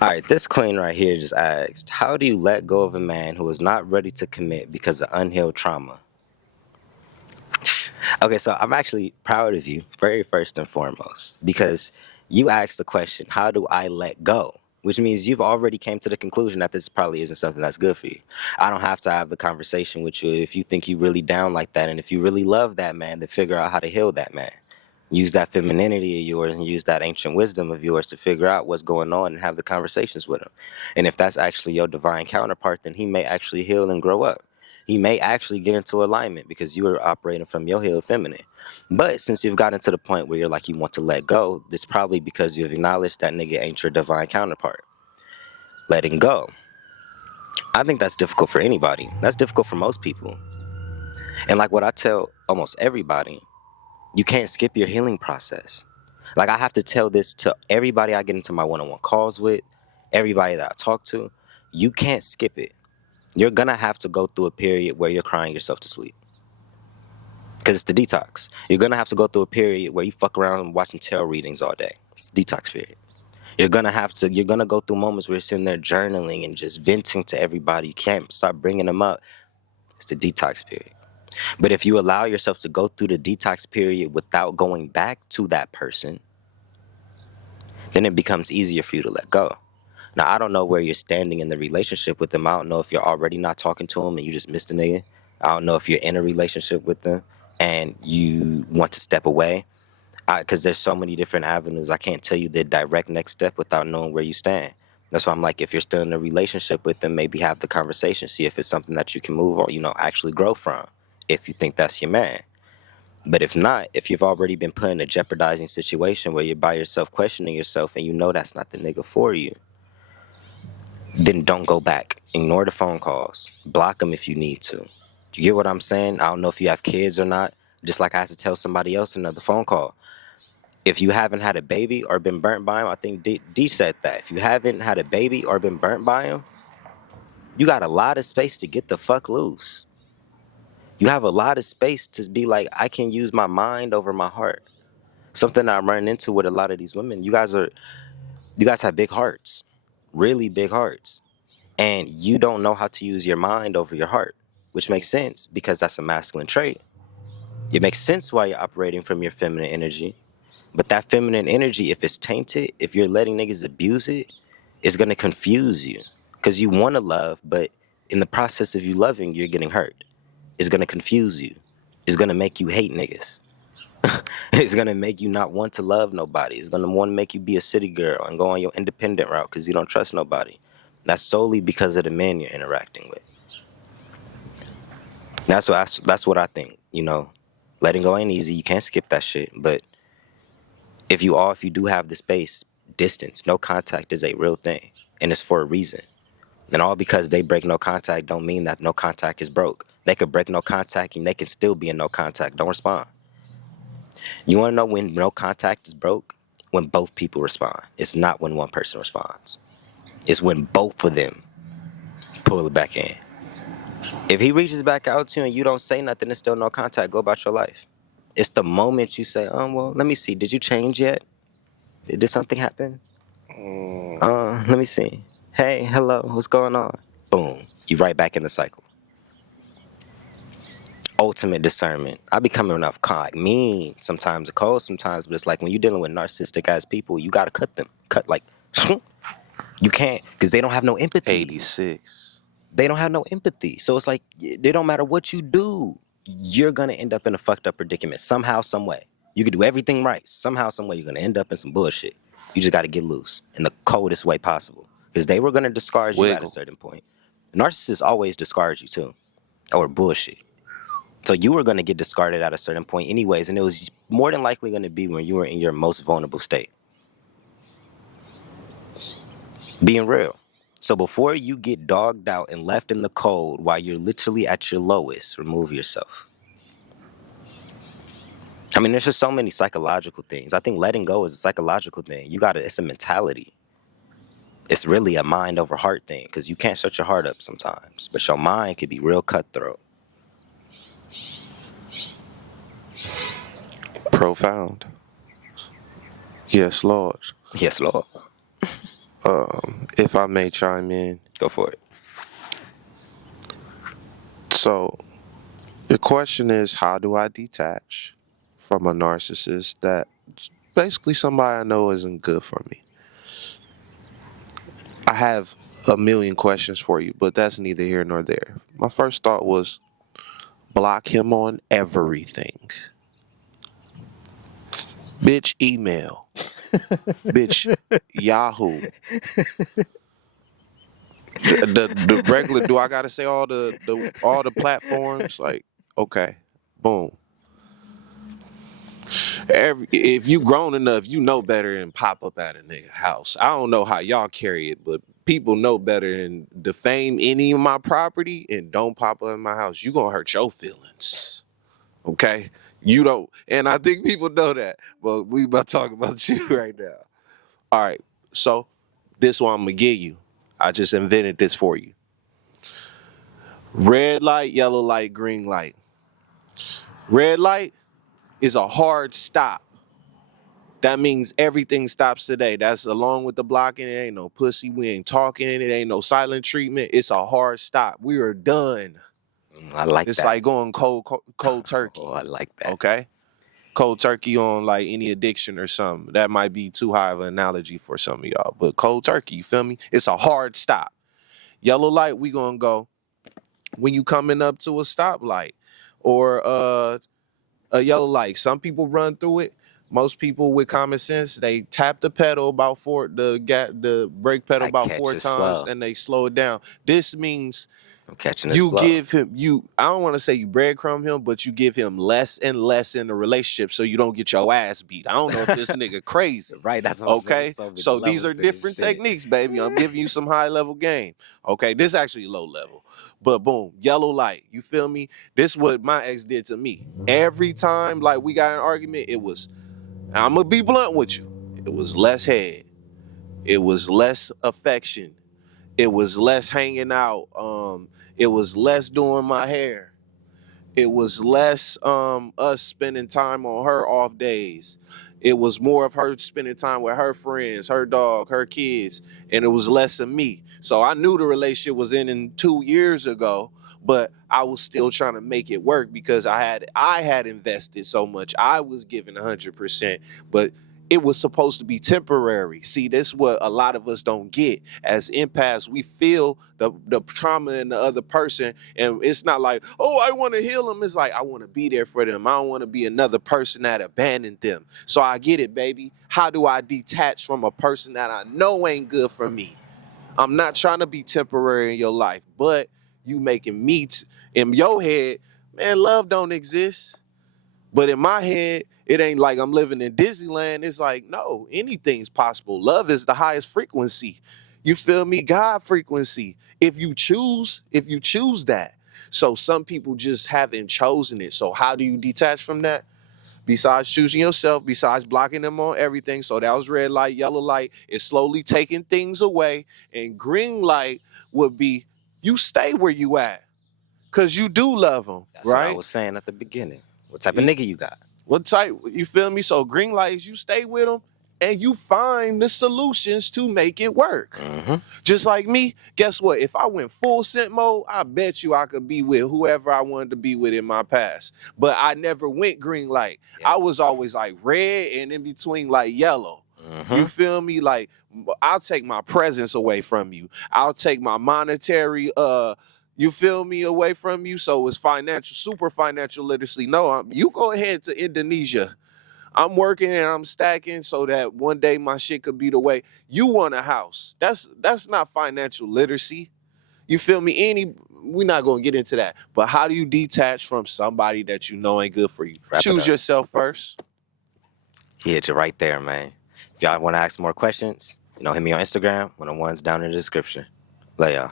All right, this queen right here just asked, how do you let go of a man who is not ready to commit because of unhealed trauma? Okay, so I'm actually proud of you, very first and foremost, because you asked the question, how do I let go? Which means you've already came to the conclusion that this probably isn't something that's good for you. I don't have to have the conversation with you if you think you really down like that, and if you really love that man, to figure out how to heal that man. Use that femininity of yours and use that ancient wisdom of yours to figure out what's going on and have the conversations with him. And if that's actually your divine counterpart, then he may actually heal and grow up. He may actually get into alignment because you are operating from your healed feminine. But since you've gotten to the point where you're like you want to let go, it's probably because you've acknowledged that nigga ain't your divine counterpart. Letting go. I think that's difficult for anybody. That's difficult for most people. And like what I tell almost everybody, you can't skip your healing process. Like I have to tell this to everybody I get into my one-on-one calls with, everybody that I talk to. You can't skip it. You're gonna have to go through a period where you're crying yourself to sleep. Because it's the detox. You're gonna have to go through a period where you fuck around watching tarot readings all day. It's the detox period. You're gonna go through moments where you're sitting there journaling and just venting to everybody. You can't stop bringing them up. It's the detox period. But if you allow yourself to go through the detox period without going back to that person, then it becomes easier for you to let go. Now, I don't know where you're standing in the relationship with them. I don't know if you're already not talking to them and you just missed a nigga. I don't know if you're in a relationship with them and you want to step away. Because there's so many different avenues. I can't tell you the direct next step without knowing where you stand. That's why I'm like, if you're still in a relationship with them, maybe have the conversation. See if it's something that you can move or, actually grow from. If you think that's your man. But if not, if you've already been put in a jeopardizing situation where you're by yourself questioning yourself and you know that's not the nigga for you, then don't go back. Ignore the phone calls. Block them if you need to. You get what I'm saying? I don't know if you have kids or not. Just like I had to tell somebody else in another phone call. If you haven't had a baby or been burnt by him, I think D said that. If you haven't had a baby or been burnt by him, you got a lot of space to get the fuck loose. You have a lot of space to be like, I can use my mind over my heart. Something that I'm running into with a lot of these women. You guys have big hearts, really big hearts. And you don't know how to use your mind over your heart, which makes sense because that's a masculine trait. It makes sense why you're operating from your feminine energy. But that feminine energy, if it's tainted, if you're letting niggas abuse it, it's going to confuse you. Because you want to love, but in the process of you loving, you're getting hurt. It's going to confuse you. It's going to make you hate niggas. It's going to make you not want to love nobody. It's going to want to make you be a city girl and go on your independent route because you don't trust nobody. That's solely because of the men you're interacting with. That's what I think. Letting go ain't easy. You can't skip that shit. But if you do have the space, distance, no contact is a real thing, and it's for a reason. And all because they break no contact don't mean that no contact is broke. They could break no contact and they can still be in no contact. Don't respond. You want to know when no contact is broke? When both people respond. It's not when one person responds. It's when both of them pull it back in. If he reaches back out to you and you don't say nothing, it's still no contact. Go about your life. It's the moment you say, well, let me see. Did you change yet? Did something happen? Let me see. Hey, hello, what's going on? Boom. You right back in the cycle. Ultimate discernment. I be coming off kind of mean sometimes, cold sometimes, but it's like when you're dealing with narcissistic ass people, you gotta cut them. Cut like you can't, because they don't have no empathy. 86. They don't have no empathy. So it's like it don't matter what you do, you're gonna end up in a fucked up predicament somehow, some way. You could do everything right. Somehow, some way, you're gonna end up in some bullshit. You just gotta get loose in the coldest way possible. Because they were gonna discard you at a certain point. Narcissists always discard you too. Or bullshit. So you were gonna get discarded at a certain point anyways, and it was more than likely gonna be when you were in your most vulnerable state. Being real. So before you get dogged out and left in the cold while you're literally at your lowest, remove yourself. I mean, there's just so many psychological things. I think letting go is a psychological thing. It's a mentality. It's really a mind over heart thing because you can't shut your heart up sometimes. But your mind could be real cutthroat. Profound. Yes, Lord. Yes, Lord. If I may chime in. Go for it. So the question is, how do I detach from a narcissist that basically somebody I know isn't good for me? I have a million questions for you, but that's neither here nor there. My first thought was block him on everything. Bitch, email. Bitch, Yahoo. The regular, do I gotta say all the platforms? Like, okay, boom. If you grown enough, you know better than pop up at a nigga house. I don't know how y'all carry it, but people know better than defame any of my property and don't pop up in my house. You gonna hurt your feelings, okay? You don't, and I think people know that. But we about to talk about you right now. All right, so this one I'm gonna give you. I just invented this for you. Red light, yellow light, green light. Red light is a hard stop. That means everything stops today. That's along with the blocking. It ain't no pussy. We ain't talking. It ain't no silent treatment. It's a hard stop. We are done. I like It's that. like going cold turkey. Oh, I like that. Okay? Cold turkey on like any addiction or something. That might be too high of an analogy for some of y'all. But cold turkey, you feel me? It's a hard stop. Yellow light, we gonna go when you coming up to a stoplight or a yellow light. Some people run through it. Most people with common sense, they tap the pedal the brake pedal I about catch 4 his times flow. and they slow it down. This means I'm catching his you flow. give him I don't want to say you breadcrumb him, but you give him less and less in the relationship so you don't get your ass beat. I don't know if this nigga crazy. Right, that's what I'm saying. Okay, So many so these levels are to this different shit. techniques, baby. I'm giving you some high level game. Okay, this actually low level, but boom, yellow light. You feel me? This is what my ex did to me. Every time like we got an argument, it was. I'm gonna be blunt with you. It was less head. It was less affection. It was less hanging out. It was less doing my hair. It was less us spending time on her off days. It was more of her spending time with her friends, her dog, her kids, and it was less of me. So I knew the relationship was ending 2 years ago, but I was still trying to make it work because I had invested so much. I was giving 100%, but it was supposed to be temporary. See, this is what a lot of us don't get. As empaths, we feel the trauma in the other person, and it's not like, oh, I want to heal them. It's like, I want to be there for them. I don't want to be another person that abandoned them. So I get it, baby. How do I detach from a person that I know ain't good for me? I'm not trying to be temporary in your life, but you making me in your head, man, love don't exist. But in my head, it ain't like I'm living in Disneyland. It's like, no, anything's possible. Love is the highest frequency. You feel me? God frequency. If you choose that. So some people just haven't chosen it. So how do you detach from that? Besides choosing yourself, besides blocking them on everything. So that was red light, yellow light. It's slowly taking things away. And green light would be you stay where you at. Cause you do love them, That's what I right? was saying at the beginning. What type of nigga you got? What type? You feel me? So green lights, you stay with them and you find the solutions to make it work. Mm-hmm. Just like me, guess what? If I went full scent mode, I bet you I could be with whoever I wanted to be with in my past. But I never went green light. Yeah. I was always like red and in between like yellow. Mm-hmm. You feel me? Like, I'll take my presence away from you. I'll take my monetary you feel me, away from you. So it's financial, super financial literacy. No, you go ahead to Indonesia. I'm working and I'm stacking so that one day my shit could be the way you want a house. That's not financial literacy. You feel me? We're not gonna get into that. But how do you detach from somebody that you know ain't good for you? Wrap it Choose up. yourself first. He hit you right there, man. If y'all want to ask more questions, hit me on Instagram. One-on-ones down in the description. Lay y'all.